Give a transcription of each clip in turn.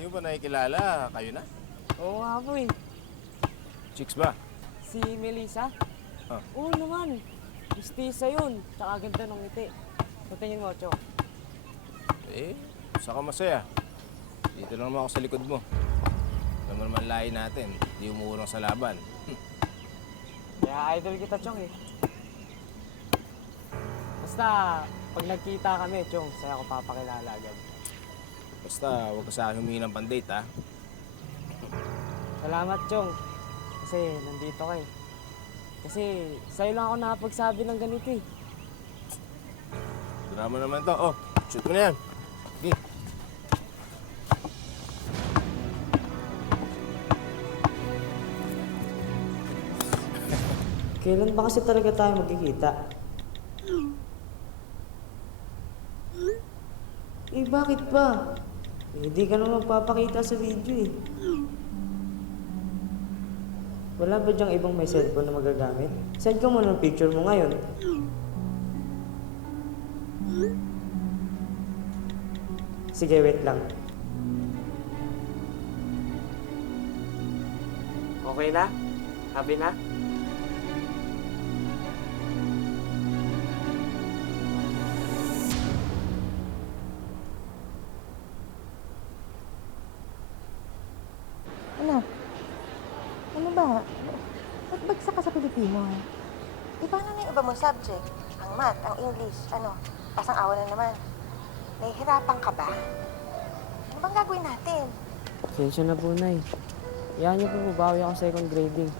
Hindi mo ba nakikilala? Kayo na? Oo nga po eh. Chicks ba? Si Melissa? Ah. Oo naman. Mistisa yun. Tsaka ganda ng ngiti. Patingin mo, Chong. Eh, saka masaya. Dito lang naman ako sa likod mo. Alam mo naman lahi natin. Hindi umuurang sa laban. Kaya idol kita, Chong eh. Basta, pag nagkita kami, Chong, sa'yo ako papakilala agad. Basta, huwag ka sa akin humingi ng pandate, ha? Salamat, Chong. Kasi nandito ka eh. Kasi sa'yo lang ako nakapagsabi ng ganito eh. Drama naman to. Oh, shoot mo na yan. Okay. Kailan ba kasi talaga tayo magkikita? Eh, bakit ba? Eh, hindi ka naman magpapakita sa video eh. Wala ba diyang ibang may cellphone na magagamit? Send ka muna ng picture mo ngayon. Sige, wait lang. Okay na? Happy na? Anak, ano ba? Ba't bagsak ka sa Pilipino? Iba na yung iba mong subject. Ang math, ang English, pasang-awa na naman. Nahihirapan ka ba? Ano bang gagawin natin? Pasensya na po, Nay. Iyan niyo po, babawi ako second grading.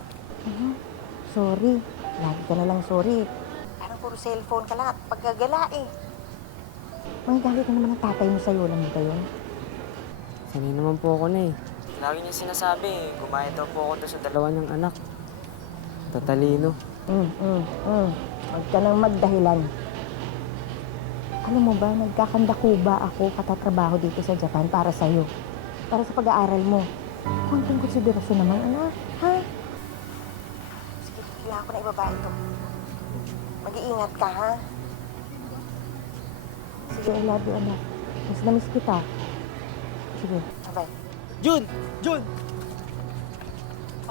Sorry. Lagi ka na lang sorry. Parang puro cellphone ka lang at paggagala eh. Mangigalit ka naman ng tatay mo sa'yo. Alam mo ba yun? Sanay naman po ako na eh. Lagi niya sinasabi eh, gumaya daw po ako doon sa dalawa niyang anak. Tatalino. Huwag ka nang magdahilan. Alam mo ba, nagkakandakuba ako katatrabaho dito sa Japan para sa'yo. Para sa pag-aaral mo. Konting konsiderasyon naman, anak. Ha? Sige, kailangan ko na ibaba ito. Mag-iingat ka, ha? Sige, I love you, anak. Mas na-miss kita. Sige. Bye-bye. Jun! Jun!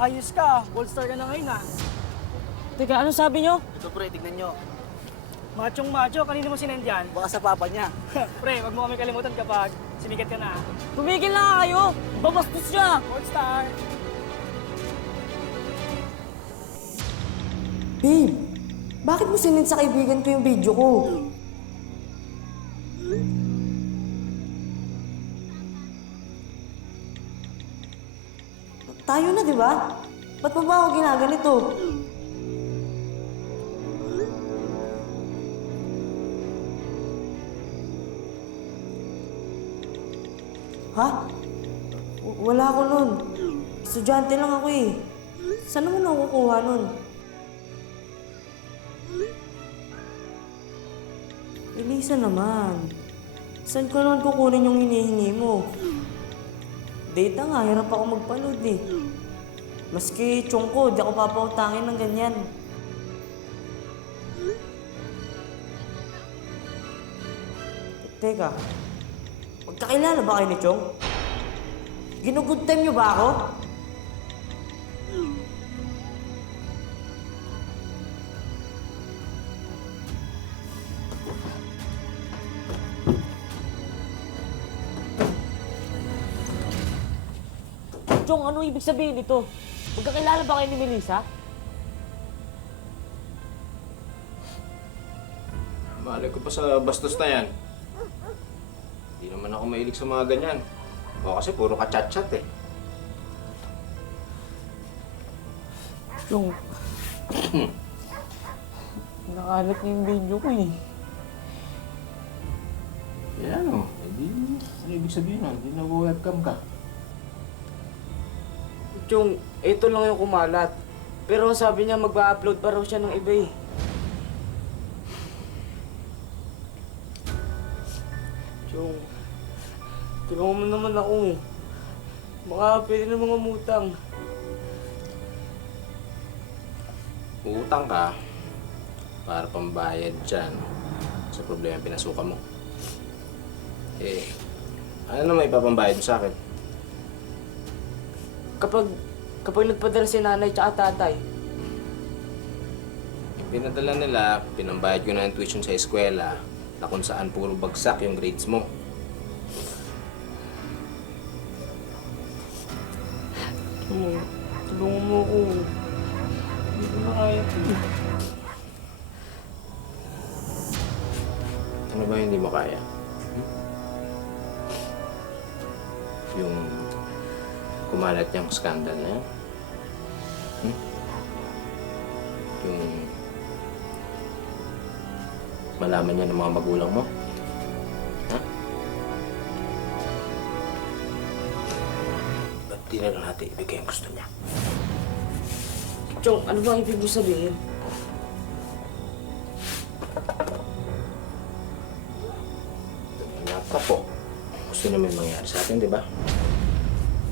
Ayos ka, all-star ka na ngayon ah. Teka, ano sabi niyo? Ito pre, tignan nyo. Machong macho, kanino mo sinend yan? Baka sa papa niya. Pre, wag mo kami kalimutan kapag sumikat ka na. Tumigil na kayo! Babastos siya! All-star! Babe, bakit mo sinend sa kaibigan ko yung video ko? Tayo na, di ba? Ba't mo ba ako ginaganito? Ha? Wala ako nun. Estudyante lang ako eh. Saan naman ako kukuha nun? Elisa naman. Saan ko naman kukunin yung hinihingi mo? Data nga, hirap ako magpanood eh. Maski chong ko, di ako papautangin ng ganyan. Teka, magkakilala ba kayo ni Chong? Ginugood time niyo ba ako? Chong, ano ibig sabihin nito? Magkakilala ba kayo ni Melissa? Malay ko pa sa bastos na yan. Hindi naman ako mahilig sa mga ganyan. O kasi puro ka chat-chat eh. Chong, nakalat niya yung video ko eh. Eh ano, ano ibig sabihin nun? Hindi nag-webcam ka. Chong, ito lang yung kumalat. Pero sabi niya mag-upload pa raw siya ng iba eh. Chong, tulungan mo naman ako. Baka pwede na mga umutang. Uutang ka para pambayad dyan sa problema pinasukan mo. Eh, ano naman ipapambayad mo sa akin? kapag nagpadala si nanay tsaka tatay, Pinadala nila, pinambayad ko na ng tuition sa eskwela na kung saan puro bagsak yung grades mo. tulungan mo ako. Hindi ko na kaya to. Ano ba hindi mo kaya? Yung kumalat niyang skandal na yan? Yung malaman niya ng mga magulang mo? Ha? Ba't di na lang natin ibigay ang gusto niya? Chong, ano ba ang ibig mo sabihin? Anak ka po. Gusto niya may mangyari sa atin, di ba?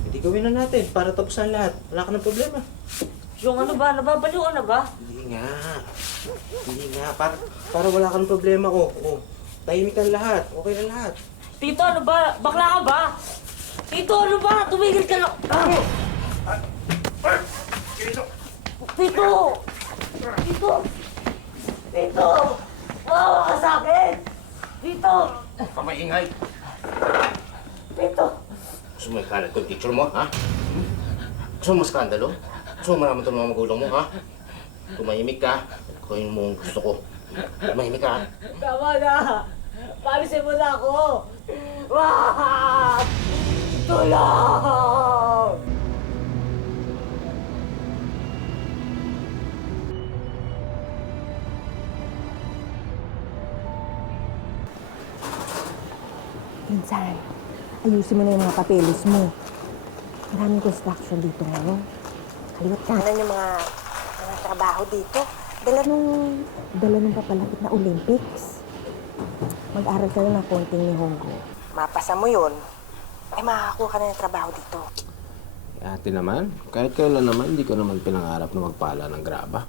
Hindi gawin na natin para tapos ang lahat. Wala ka ng problema. Chong, ano ba? Nababaliw ka na ba? Hindi nga. Hindi nga. Para wala ka ng problema ko. Oh, tahimik ang lahat. Okay na lahat. Tito, ano ba? Bakla ka ba? Tito, ano ba? Tumigil ka na. Tito! Tito! Tito! Wawa ka sa akin! Tito! Pamaingay! Tito! Gusto mo ikalat ko yung teacher mo, ha? Gusto mo maskandalo? Gusto mo malaman ito ng mga magulang mo, ha? Tumahimik ka. Gawin mo ang gusto ko. Tumahimik ka, ha? Tama na! Palisin mo na ako! Wag! Tulong! Minsan, ayusin mo na yung mga papeles mo. Maraming construction dito ngayon. Kaliwat ka. Ano yung mga trabaho dito? Dala nung papalapit na Olympics. Mag-aral ka na ng konting ni Hongo. Mapasa mo yun, ay makakakuha ka na ng trabaho dito. Ate naman, kahit kailan naman, hindi ko naman pinangarap na magpala ng graba.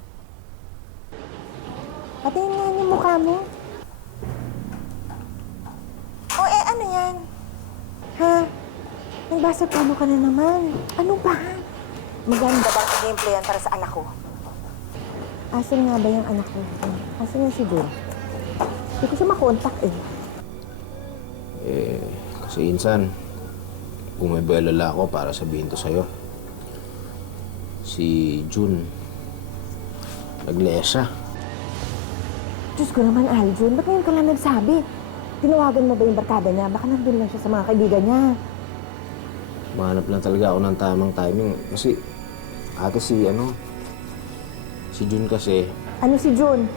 Patingin nga yung mukha mo. O ano yan? Ha? Nagbasa mo ka na naman. Ano ba? Maganda bang i-gameplay yan para sa anak ko? Asan nga ba yung anak ko? Asan nga si Jun? Hindi ko siya makontak eh. Kasi insan, bumibelala ako para sabihin to sa'yo. Si Jun, naglesa. Diyos ko naman, Aljun. Ba't ngayon ka lang nagsabi? Tinawagan mo ba yung barkada niya? Baka nandun lang siya sa mga kaibigan niya. Mahanap lang talaga ako ng tamang timing. Kasi, ate si Jun kasi, Ano si Jun?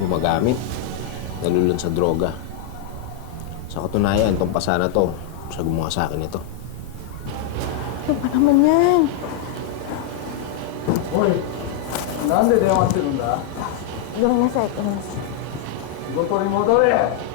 gumagamit. Nalulun sa droga. Sa katunayan, itong pasa na to, siya gumawa sa akin ito. Ano ba naman yan? おい、なんで電話してるんだ？Yung nasa, 仕事に戻れ！